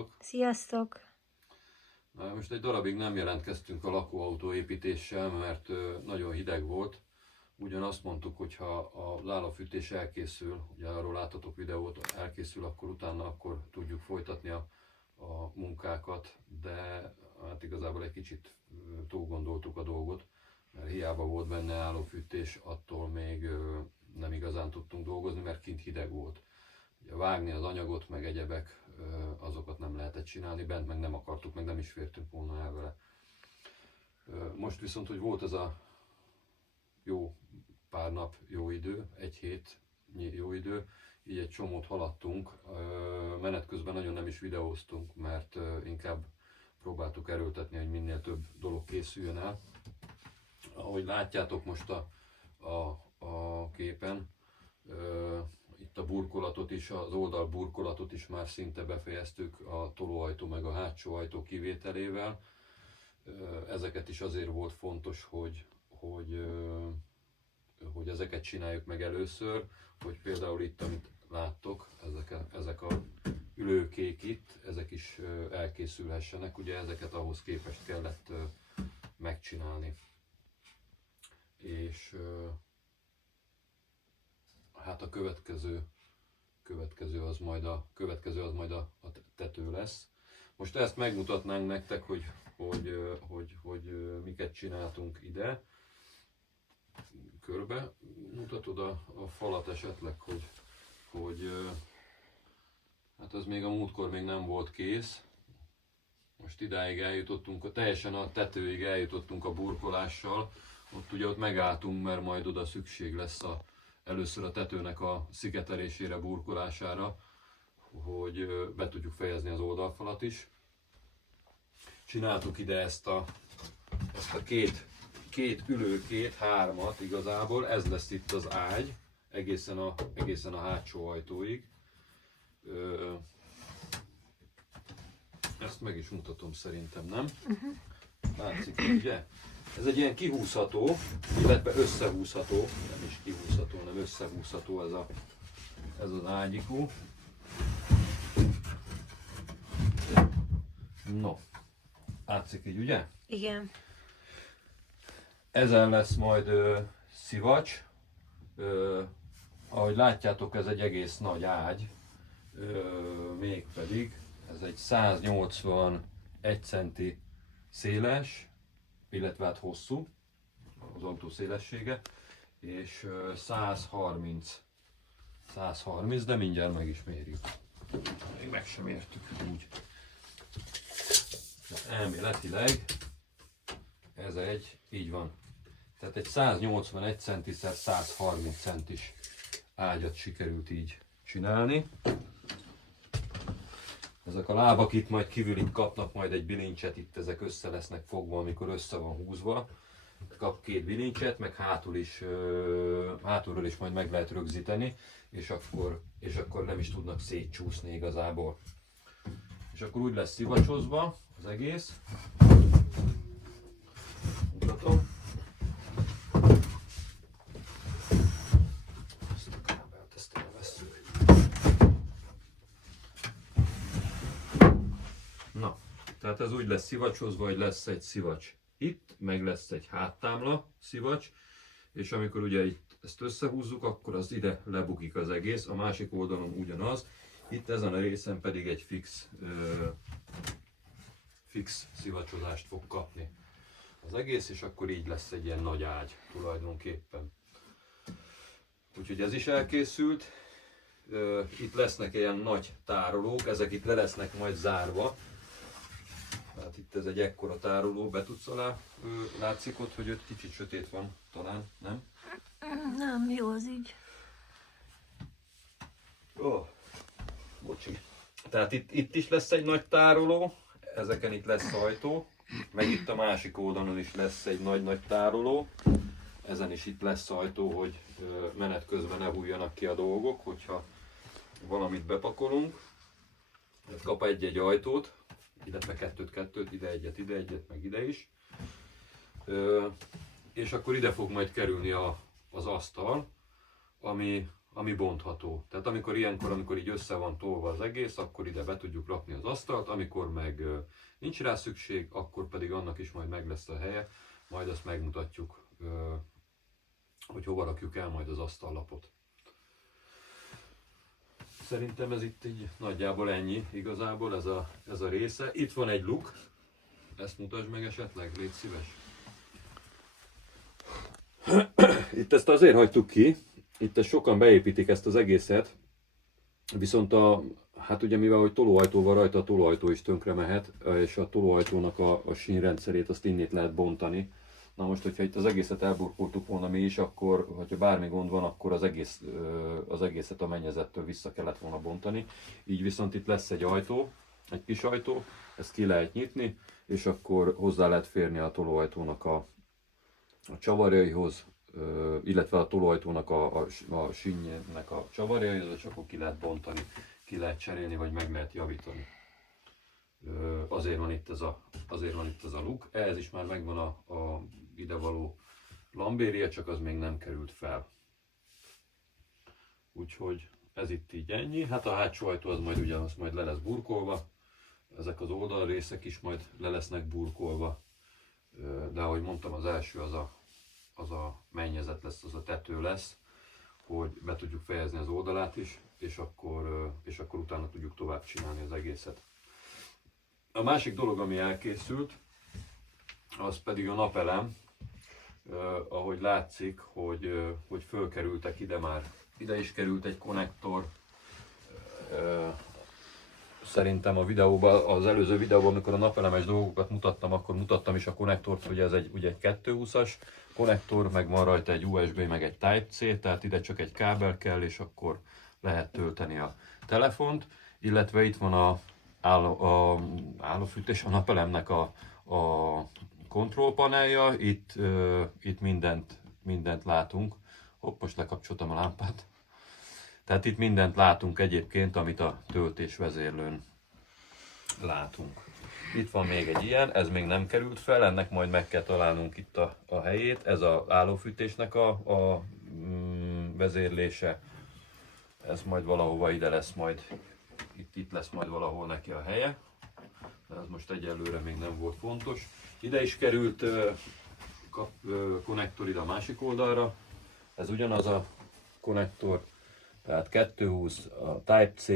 Sziasztok! Sziasztok! Na, most egy darabig nem jelentkeztünk a lakóautó építéssel, mert nagyon hideg volt. Ugyan azt mondtuk, hogy ha az államfűtés elkészül, ugye arról láttatok videót, elkészül, akkor tudjuk folytatni a munkákat, de hát igazából egy kicsit túl gondoltuk a dolgot, mert hiába volt benne állófűtés, attól még nem igazán tudtunk dolgozni, mert kint hideg volt. Ugye vágni az anyagot, meg egyebek, azokat nem lehetett csinálni, bent meg nem akartuk, meg nem is fértünk volna el vele. Most viszont, hogy volt ez a jó pár nap jó idő, egy hét jó idő, így egy csomót haladtunk. Menet közben nagyon nem is videóztunk, mert inkább próbáltuk erőltetni, hogy minél több dolog készüljön el. Ahogy látjátok most a képen, itt a burkolatot is, az oldal burkolatot is már szinte befejeztük a tolóajtó meg a hátsó ajtó kivételével. Ezeket is azért volt fontos, hogy ezeket csináljuk meg először, hogy például itt, amit láttok, ezek a ülőkék itt, ezek is elkészülhessenek, ugye ezeket ahhoz képest kellett megcsinálni. És hát a következő az majd a tető lesz. Most ezt megmutatnánk nektek, hogy miket csináltunk ide. Körbe mutatod a falat esetleg, hogy hát az még a múltkor még nem volt kész. Most idáig eljutottunk, teljesen a tetőig eljutottunk a burkolással. Ott megálltunk, mert majd oda szükség lesz először a tetőnek a szigetelésére, burkolására, hogy be tudjuk fejezni az oldalfalat is. Csináltuk ide ezt a két ülőkét, hármat igazából, ez lesz itt az ágy, egészen a hátsó ajtóig. Ezt meg is mutatom szerintem, nem? Látszik, ugye? Ez egy ilyen kihúzható, illetve összehúzható, nem is kihúzható, hanem összehúzható ez az ágyikó. No, látszik így, ugye? Igen. Ezen lesz majd szivacs. Ahogy látjátok, ez egy egész nagy ágy, mégpedig ez egy 181 centi széles, illetve hát hosszú, az ajtó szélessége, és 130, de mindjárt meg is mérjük. Még meg sem értük úgy. De elméletileg ez így van. Tehát egy 181 centiszer 130 centis ágyat sikerült így csinálni. Ezek a lábak itt majd kívül itt kapnak majd egy bilincset, itt ezek össze lesznek fogva, amikor össze van húzva. Kap két bilincset, meg hátulról is majd meg lehet rögzíteni, és akkor nem is tudnak szétcsúszni igazából. És akkor úgy lesz szivacsozva az egész. Mutatom. Ezt a kábelt, ezt elvesszük. Na, tehát ez úgy lesz szivacsozva, hogy lesz egy szivacs itt, meg lesz egy háttámla szivacs, és amikor ugye itt ezt összehúzzuk, akkor az ide lebukik az egész, a másik oldalon ugyanaz, itt ezen a részen pedig egy fix szivacsozást fog kapni az egész, és akkor így lesz egy ilyen nagy ágy tulajdonképpen. Úgyhogy ez is elkészült. Itt lesznek ilyen nagy tárolók, ezek itt le lesznek majd zárva. Tehát itt ez egy ekkora tároló, be tudsz alá, látszik ott, hogy ott kicsit sötét van, talán, nem? Nem, jó az így. Ó, bocsi. Tehát itt is lesz egy nagy tároló, ezeken itt lesz ajtó, meg itt a másik oldalon is lesz egy nagy tároló. Ezen is itt lesz ajtó, hogy menet közben ne hújjanak ki a dolgok, hogyha valamit bepakolunk. Tehát kap egy ajtót, illetve kettőt, ide egyet, meg ide is. És akkor ide fog majd kerülni az asztal, ami ami bontható. Tehát amikor így össze van tolva az egész, akkor ide be tudjuk rakni az asztalt, amikor meg nincs rá szükség, akkor pedig annak is majd meg lesz a helye, majd ezt megmutatjuk, hogy hova rakjuk el majd az asztallapot. Szerintem ez itt így nagyjából ennyi igazából ez a része. Itt van egy luk, ezt mutasd meg esetleg, légy szíves. Itt ezt azért hagytuk ki, itt ezt sokan beépítik ezt az egészet, viszont hát ugye mivel hogy tolóajtó van rajta, a tolóajtó is tönkre mehet, és a tolóajtónak a sínrendszerét azt innét lehet bontani. Na most, hogyha itt az egészet elburkoltuk volna mi is, akkor, hogyha bármi gond van, akkor az egészet a mennyezettől vissza kellett volna bontani. Így viszont itt lesz egy ajtó, egy kis ajtó, ezt ki lehet nyitni, és akkor hozzá lehet férni a tolóajtónak a csavarjaihoz, illetve a tolóajtónak a sínjének a csavarjaihoz, és akkor ki lehet bontani, ki lehet cserélni, vagy meg lehet javítani. Azért van itt ez a luk. Ehhez is már megvan a idevaló lambéria, csak az még nem került fel. Úgyhogy ez itt így ennyi. Hát a hátsó ajtó az majd ugyanaz, majd le lesz burkolva. Ezek az oldalrészek is majd le lesznek burkolva. De ahogy mondtam, az első az a mennyezet lesz, az a tető lesz, hogy be tudjuk fejezni az oldalát is, és akkor utána tudjuk tovább csinálni az egészet. A másik dolog, ami elkészült, az pedig a napelem. Ahogy látszik, hogy fölkerültek ide már. Ide is került egy konnektor. Szerintem az előző videóban, amikor a napelemes dolgokat mutattam, akkor mutattam is a konnektort, hogy ez ugye egy 220-as konnektor, meg van rajta egy USB, meg egy Type-C, tehát ide csak egy kábel kell, és akkor lehet tölteni a telefont. Illetve itt van a állófűtés, a napelemnek a kontrollpanelja, itt mindent látunk. Hopp, most lekapcsoltam a lámpát. Tehát itt mindent látunk egyébként, amit a töltés vezérlőn látunk. Itt van még egy ilyen, ez még nem került fel, ennek majd meg kell találnunk itt a helyét. Ez az állófűtésnek a vezérlése. Ez majd valahova ide lesz majd, itt lesz majd valahol neki a helye. De ez most egyelőre még nem volt fontos. Ide is került konnektor ide a másik oldalra. Ez ugyanaz a konnektor. Tehát 220, a Type-C,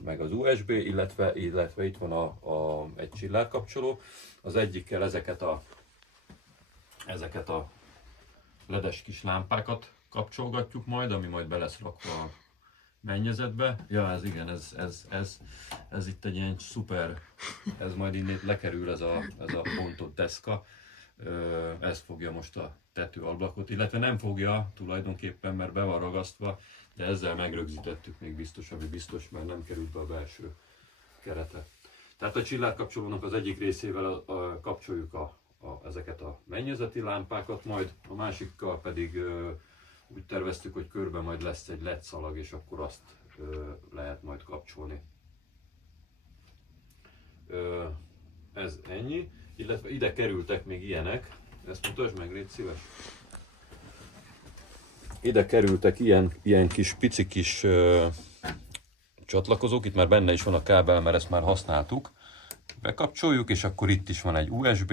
meg az USB, illetve itt van egy csillárkapcsoló. Az egyikkel ezeket a ledes kis lámpákat kapcsolgatjuk majd, ami majd be lesz rakva a mennyezetbe. Ja, ez igen, ez itt egy ilyen szuper, ez majd innét lekerül ez a bontott deszka. Ez fogja most a tetőablakot, illetve nem fogja tulajdonképpen, mert be van ragasztva, de ezzel megrögzítettük még biztos, ami biztos, mert nem került be a belső kerete. Tehát a csillárkapcsolónak az egyik részével kapcsoljuk ezeket a mennyezeti lámpákat, majd a másikkal pedig úgy terveztük, hogy körbe majd lesz egy LED szalag, és akkor azt lehet majd kapcsolni. Ez ennyi, illetve ide kerültek még ilyenek, ezt mutasd meg, légy szíves. Ide kerültek ilyen kis pici kis csatlakozók, itt már benne is van a kábel, mert ezt már használtuk. Bekapcsoljuk, és akkor itt is van egy USB,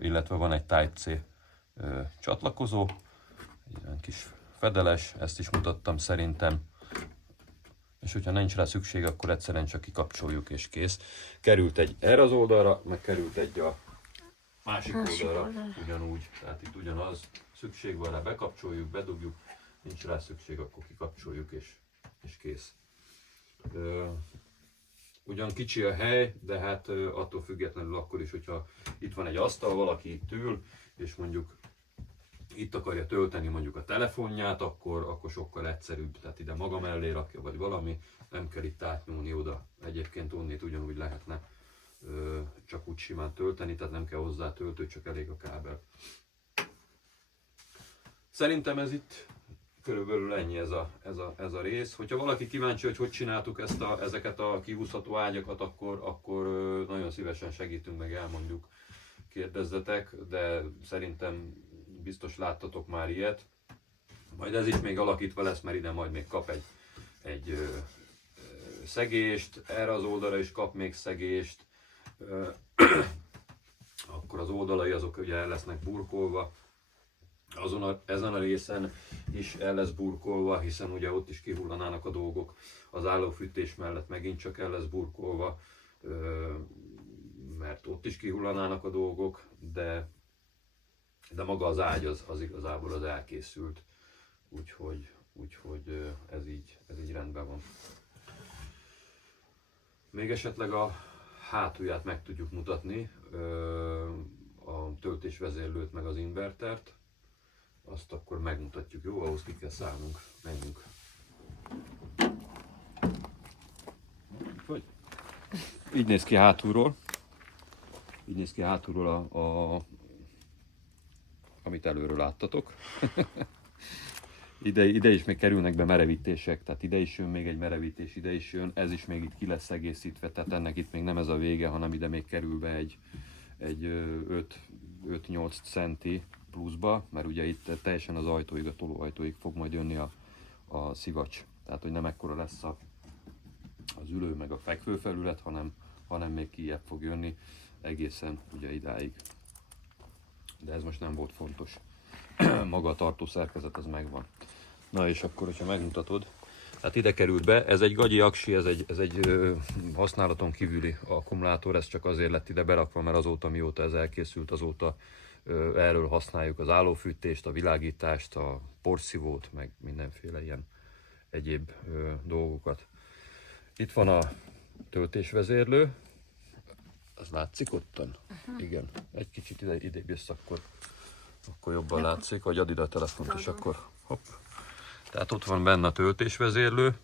illetve van egy Type-C csatlakozó. Ilyen kis fedeles, ezt is mutattam szerintem. És hogyha nincs rá szükség, akkor egyszerűen csak kikapcsoljuk és kész. Került egy erre az oldalra, meg került egy a másik oldalra ugyanúgy. Tehát itt ugyanaz, szükség van rá, bekapcsoljuk, bedugjuk, nincs rá szükség, akkor kikapcsoljuk és kész. Ugyan kicsi a hely, de hát attól függetlenül akkor is, hogyha itt van egy asztal, valaki itt ül, és mondjuk itt akarja tölteni mondjuk a telefonját, akkor sokkal egyszerűbb, tehát ide maga mellé rakja, vagy valami, nem kell itt átnyúlni oda. Egyébként onnét ugyanúgy lehetne csak úgy simán tölteni, tehát nem kell hozzá töltő, csak elég a kábel. Szerintem ez itt körülbelül ennyi ez a rész. Hogyha valaki kíváncsi, hogy csináltuk ezeket a kihúzható ágyakat, akkor nagyon szívesen segítünk, meg elmondjuk, kérdezzetek, de szerintem biztos láttatok már ilyet. Majd ez is még alakítva lesz, mert ide majd még kap egy szegést, erre az oldalra is kap még szegést, akkor az oldalai azok ugye el lesznek burkolva, ezen a részen is el lesz burkolva, hiszen ugye ott is kihullanának a dolgok, az állófűtés mellett megint csak el lesz burkolva, mert ott is kihullanának a dolgok, de maga az ágy az igazából az elkészült, úgyhogy ez így rendben van. Még esetleg a hátulját meg tudjuk mutatni, a töltésvezérlőt meg az invertert, azt akkor megmutatjuk, jó? Ahhoz ki kell szállnunk, menjünk. Így néz ki hátulról. Így néz ki hátulról amit előről láttatok. ide is még kerülnek be merevítések, tehát ide is jön még egy merevítés, ide is jön, ez is még itt ki lesz egészítve, tehát ennek itt még nem ez a vége, hanem ide még kerül be egy 5-8 centi pluszba, mert ugye itt teljesen az ajtóig, a tolóajtóig fog majd jönni a szivacs, tehát hogy nem ekkora lesz az ülő meg a fekvőfelület, hanem még kijebb fog jönni egészen ugye idáig. De ez most nem volt fontos. Maga a tartó szerkezet az megvan. Na és akkor, hogyha megmutatod, hát ide került be, ez egy gagyi aksi, ez egy használaton kívüli akkumulátor, ez csak azért lett ide berakva, mert azóta mióta ez elkészült, azóta erről használjuk az állófűtést, a világítást, a porszívót, meg mindenféle ilyen egyéb dolgokat. Itt van a töltésvezérlő, az látszik ottan? Igen, egy kicsit idébb jössz, akkor jobban látszik, vagy add ide a telefont, és akkor hopp. Tehát ott van benne a töltésvezérlő,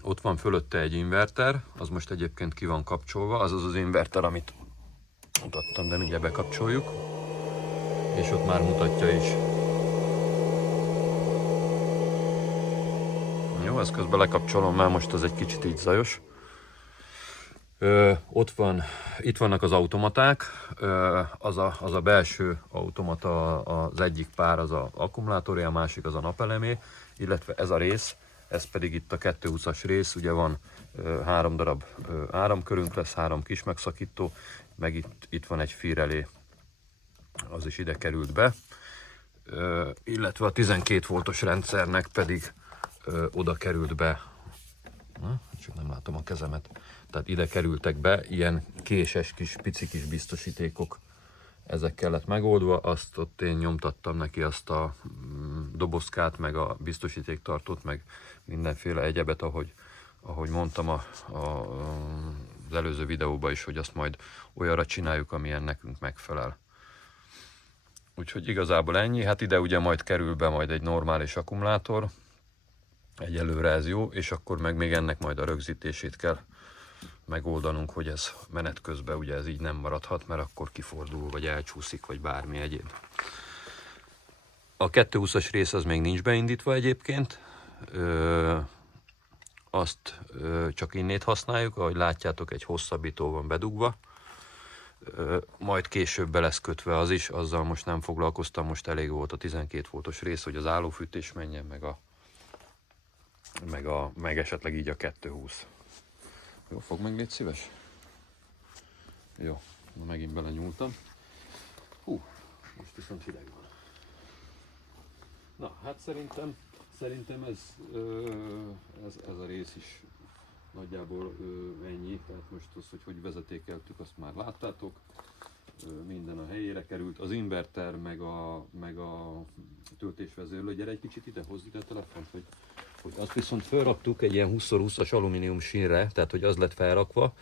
ott van fölötte egy inverter, az most egyébként ki van kapcsolva, az az inverter, amit mutattam, de mindjárt bekapcsoljuk, és ott már mutatja is. Jó, ezt közben lekapcsolom, mert most az egy kicsit így zajos. Itt vannak az automaták, az a belső automata, az egyik pár az az akkumulátoré, a másik az a napelemé, illetve ez a rész, ez pedig itt a 220-as rész, ugye van 3 darab áramkörünk lesz, 3 kis megszakító, meg itt van egy fírrelé, az is ide került be, illetve a 12 voltos rendszernek pedig oda került be, csak nem látom a kezemet, tehát ide kerültek be ilyen késes pici kis biztosítékok, ezek kellett megoldva, azt ott én nyomtattam neki azt a dobozkát, meg a biztosítéktartót, meg mindenféle egyebet, ahogy mondtam az előző videóban is, hogy azt majd olyanra csináljuk, amilyen nekünk megfelel. Úgyhogy igazából ennyi, hát ide ugye majd kerül be majd egy normális akkumulátor, egyelőre ez jó, és akkor meg még ennek majd a rögzítését kell megoldanunk, hogy ez menet közben ugye ez így nem maradhat, mert akkor kifordul, vagy elcsúszik, vagy bármi egyéb. A 220-as rész az még nincs beindítva egyébként, azt csak innét használjuk, ahogy látjátok, egy hosszabbító van bedugva, majd később be lesz kötve az is, azzal most nem foglalkoztam, most elég volt a 12 voltos rész, hogy az állófűtés menjen, meg esetleg így a 220. Jó, fog meg, légy szíves? Jó, na megint belenyúltam. Hú, most viszont hideg van. Na, hát szerintem ez a rész is nagyjából ennyi. Tehát most az, hogy vezetékeltük, azt már láttátok. Minden a helyére került. Az inverter, meg a töltésvezérlő. Gyere egy kicsit ide, hozd ide a telefont, hogy azt viszont felraktuk egy ilyen 20x20-as alumínium sínre, tehát hogy az lett felrakva.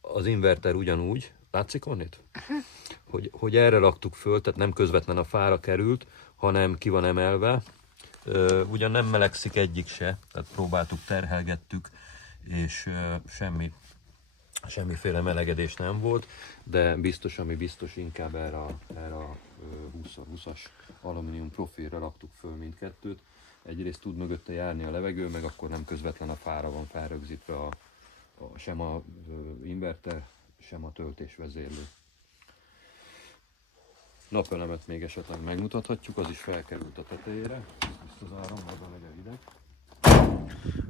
Az inverter ugyanúgy, látszik onnét? Hogy erre raktuk föl, tehát nem közvetlen a fára került, hanem ki van emelve. Ugyan nem melegszik egyik se, tehát próbáltuk, terhelgettük, és semmiféle melegedés nem volt, de biztos, ami biztos, inkább erre a 20x20-as alumínium profilra raktuk föl mindkettőt. Egyrészt tud mögötte járni a levegő, meg akkor nem közvetlen a fára van felrögzítve sem a inverter, sem a töltésvezérlő. napelemet még esetleg megmutathatjuk, az is felkerült a tetejére. Ezt az áram, az a legyen hideg.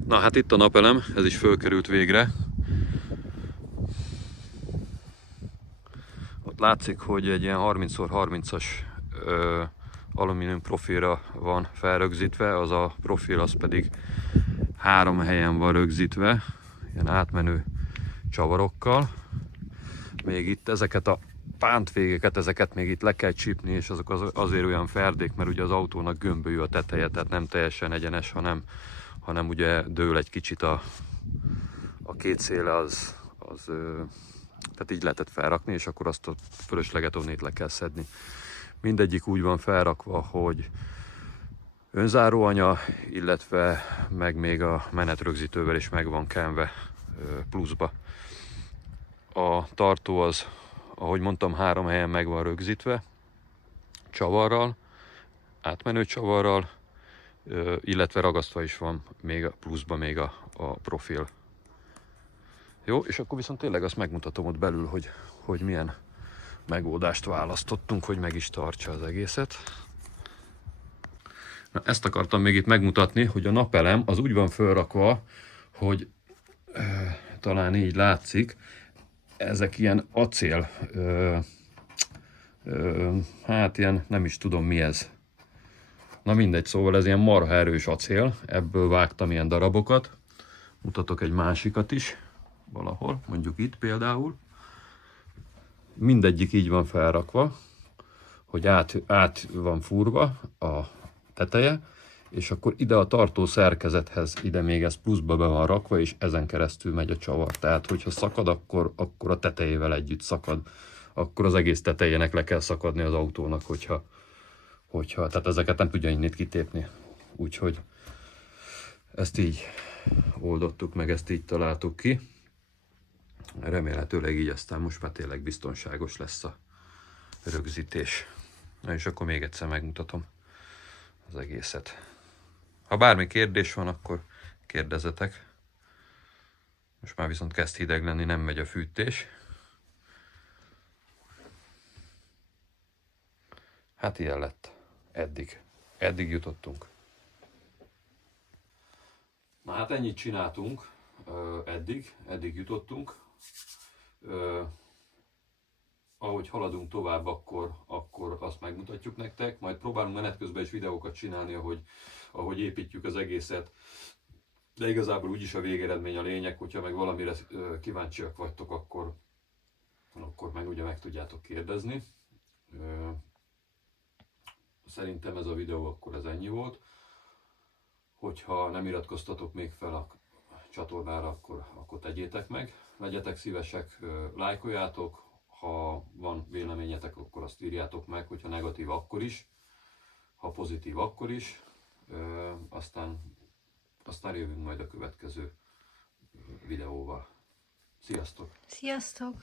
Na hát itt a napelem, ez is fölkerült végre. Ott látszik, hogy egy ilyen 30x30-as alumínium profilra van felrögzítve, az a profil az pedig 3 helyen van rögzítve, ilyen átmenő csavarokkal. Még itt ezeket a pántvégeket, ezeket még itt le kell csípni, és azok azért olyan ferdék, mert ugye az autónak gömbölyű a teteje, tehát nem teljesen egyenes, hanem ugye dől egy kicsit a két széle, tehát így lehetett felrakni, és akkor azt a fölösleget onnét le kell szedni. Mindegyik úgy van felrakva, hogy önzáróanya, illetve meg még a menetrögzítővel is meg van kenve pluszba. A tartó az, ahogy mondtam, 3 helyen meg van rögzítve, csavarral, átmenő csavarral, illetve ragasztva is van még a pluszba még a profil. Jó, és akkor viszont tényleg azt megmutatom ott belül, hogy milyen megoldást választottunk, hogy meg is tartsa az egészet. Na, ezt akartam még itt megmutatni, hogy a napelem az úgy van fölrakva, hogy talán így látszik, ezek ilyen acél, hát ilyen nem is tudom mi ez. Na mindegy, szóval ez ilyen marha erős acél, ebből vágtam ilyen darabokat. Mutatok egy másikat is, valahol, mondjuk itt például. Mindegyik így van felrakva, hogy át van fúrva a teteje, és akkor ide a tartó szerkezethez, ide még ez pluszba be van rakva, és ezen keresztül megy a csavar. Tehát, hogyha szakad, akkor a tetejével együtt szakad. Akkor az egész tetejének le kell szakadni az autónak, hogyha tehát ezeket nem tudja innét kitépni. Úgyhogy ezt így oldottuk meg, ezt így találtuk ki. Remélhetőleg így aztán most már tényleg biztonságos lesz a rögzítés. Na és akkor még egyszer megmutatom az egészet. Ha bármi kérdés van, akkor kérdezzetek. Most már viszont kezd hideg lenni, nem megy a fűtés. Hát ilyen lett. Eddig jutottunk. Na hát ennyit csináltunk eddig jutottunk. Ahogy haladunk tovább, akkor azt megmutatjuk nektek. Majd próbálunk menet közben is videókat csinálni, ahogy építjük az egészet. De igazából úgyis a végeredmény a lényeg, hogyha meg valamire kíváncsiak vagytok, akkor meg ugye meg tudjátok kérdezni. Szerintem ez a videó akkor ez ennyi volt. Hogyha nem iratkoztatok még fel a csatornára, akkor tegyétek meg. Legyetek szívesek, lájkoljátok, ha van véleményetek, akkor azt írjátok meg, hogyha negatív, akkor is, ha pozitív, akkor is. Aztán jövünk majd a következő videóval. Sziasztok! Sziasztok!